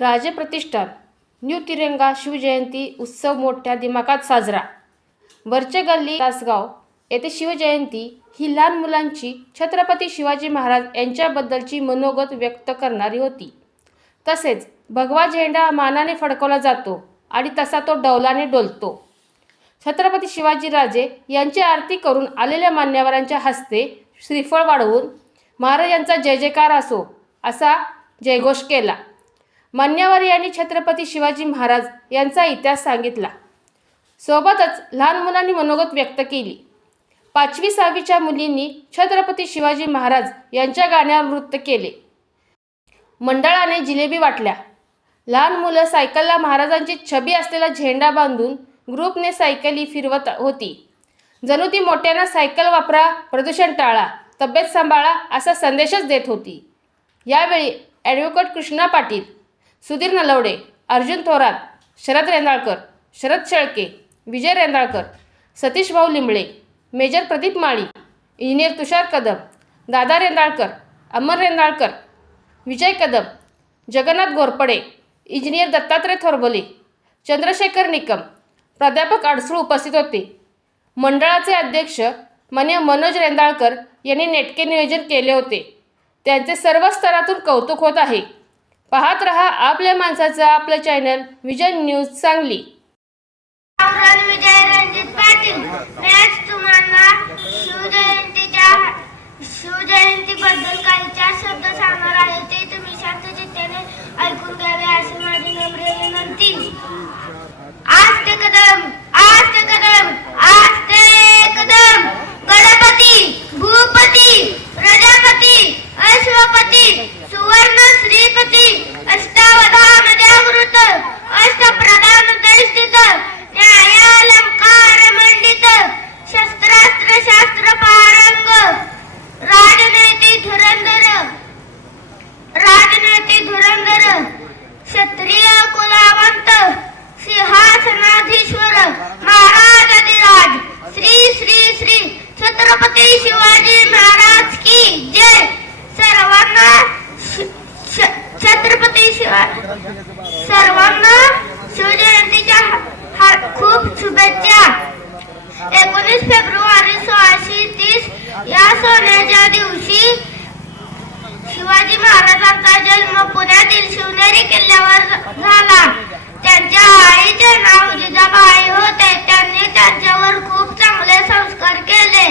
राजप्रतिष्ठान. New तिरंगा शिवजयंती उत्सव मोठ्या दिमागात साजरा. वरचे गल्ली तासगाव येथे शिवजयंती ही लहान मुलांची छत्रपती शिवाजी महाराज यांच्याबद्दलची मनोगत व्यक्त करणारी होती. तसेच भगवा झेंडा मानाने फडकवला जातो आणि तसा तो डौलाने डोलतो. छत्रपती शिवाजीराजे यांची आरती करून आलेल्या मान्यवरांच्या हस्ते श्रीफळ वाढवून महाराजांचा जय जयकार असो असा जयघोष केला. मान्यवर यांनी छत्रपती शिवाजी महाराज यांचा इतिहास सांगितला. सोबतच लहान मुलांनी मनोगत व्यक्त केली. पाचवी सहावीच्या मुलींनी छत्रपती शिवाजी महाराज यांच्या गाण्यावर नृत्य केले. मंडळाने जिलेबी वाटल्या. लहान मुलं सायकलला महाराजांची छबी असलेला झेंडा बांधून ग्रुपने सायकली फिरवत होती. जणू ती मोठ्यानं सायकल वापरा प्रदूषण टाळा तब्येत सांभाळा असा संदेशच देत होती. यावेळी ॲडव्होकेट कृष्णा पाटील सुधीर नलवडे अर्जुन थोरात शरद रेंदाळकर शरद शेळके विजय रेंदाळकर सतीश भाऊ लिंबळे मेजर प्रदीप माळी इंजिनियर तुषार कदम दादा रेंदाळकर अमर रेंदाळकर विजय कदम जगन्नाथ घोरपडे इंजिनियर दत्तात्रय थोरबोले चंद्रशेखर निकम प्राध्यापक अडसूळ उपस्थित होते. मंडळाचे अध्यक्ष मान्य मनोज रेंदाळकर यांनी नेटके नियोजन केले होते. त्यांचे सर्व स्तरातून कौतुक होत आहे. पाहत रहा आपल्या माणसाचं आपलं चॅनल विजय न्यूज सांगली. विजय रणजित पाटील मी आज तुम्हाला शिवजयंतीच्या शिवजयंती बद्दल काही चार शब्द सांगणार आहे ते तुम्ही शांत चित्ताने ऐकून घ्यावे अशी माझी नम्र विनंती. आज ते कदम आज ते कदम आज ते कदम गणपती भूपती प्रजापती अश्वपती सुवर्ण श्रीपती अष्टावधान जागृत अष्टप्रधान दर्शित न्यायालंकार मंडित शस्त्रास्त्र शास्त्र पारंग राजनैतिक धुरंधर राजनैतिक धुरंधर क्षत्रिय कुलावंत सिंहासनाधीश्वर महाराजाधिराज श्री श्री श्री छत्रपती शिवाजी महाराज की जय सर्वांना श- श- छत्रपती शिवाजी सर्वांना शिवजयंतीच्या खूप शुभेच्छा. एकोणीस फेब्रुवारी सोळाशे तीस या सोन्याच्या दिवशी शिवाजी महाराजांचा जन्म पुण्यातील शिवनेरी किल्ल्यावर झाला. त्यांच्या आईचे नाव जिजाबाई होते. त्यांनी त्यांच्यावर खूप चांगले संस्कार केले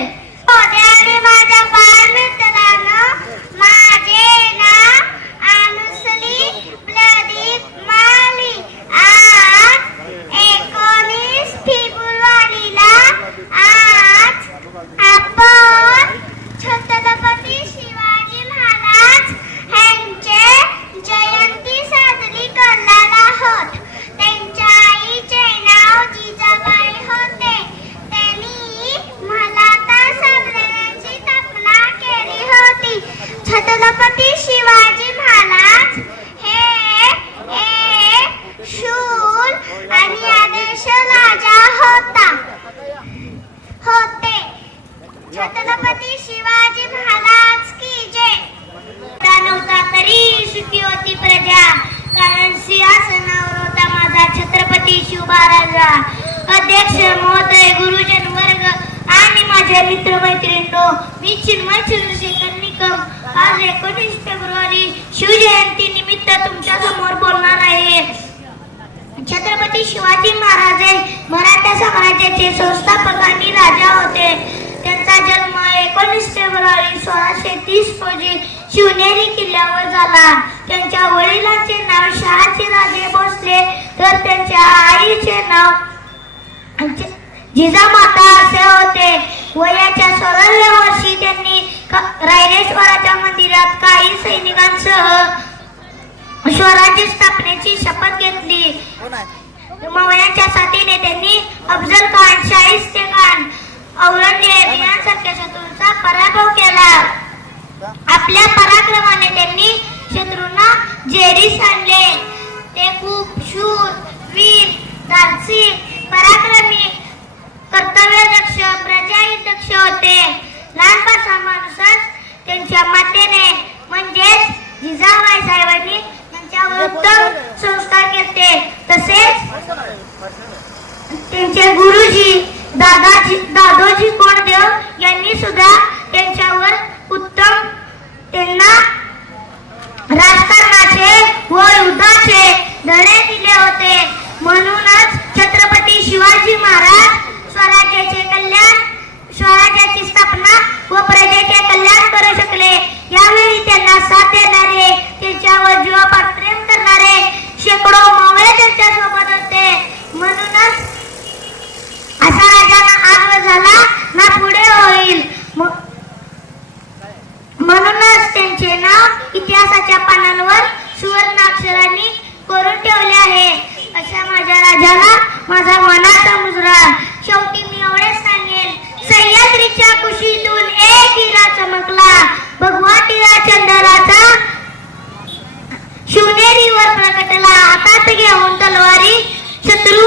होते आणि माझ्या बाल मित्रांनो माझे नाव अनुसली प्रदीप माली आज एकोणीस फेब्रुवारीला आज आपण छत्रपती शिवाजी महाराज यांचे जयंती साजरी करणार आहोत त्यांच्या आईचे नाव जिजाबाई होते त्यांनी मलाता साम्राज्याची स्थापना केली होती छत्रपती शिवाजी महाराज. हे एक शूर आणि आदर्श राजा होता. होते. छत्रपती शिवाजी महाराज की जय. नव्हता तरी सुखी होती प्रजा. कारण सिंहासनावर होता माझा छत्रपती शिवराजा अध्यक्ष महोदय गुरु वर्ग आणि माझ्या मित्रमैत्रिणींनो मी चिन्मय चंद्रशेखर निकम आज एकोणीस फेब्रुवारी शिवजयंती निमित्त तुमच्यासमोर बोलणार आहे. छत्रपती शिवाजी महाराज हे मराठा साम्राज्याचे संस्थापक आणि राजा होते. त्यांचा जन्म एकोणीस फेब्रुवारी सोळाशे तीस रोजी शिवनेरी किल्ल्यावर झाला. त्यांच्या वडिलांचे नाव शहाजी राजे भोसले तर त्यांच्या आईचे नाव जिजामाता असे होते. वयाच्या सोळाव्या वर्षी त्यांनी रायरेश्वराच्या मंदिरात काही सैनिकांसह स्वराज्य स्थापनेची शपथ घेतली. मवण्याच्या साथीने त्यांनी अफजल खान शाहिस्ते खान औरंगजेब यांसारख्या शत्रूंचा पराभव केला. आपल्या पराक्रमाने त्यांनी शत्रूंना जेरीस आणले. ते खूप शूर वीर धाडसी पराक्रमी कर्तव्यदक्ष प्रजाहितक्ष होते. लहानपणापासूनच त्यांच्या मातेने म्हणजेच जिजाबाई साहेबांनी त्यांच्या त्यांच्यावर उत्तम संस्कार केले. तसेच त्यांचे गुरुजी तलवारी शत्रु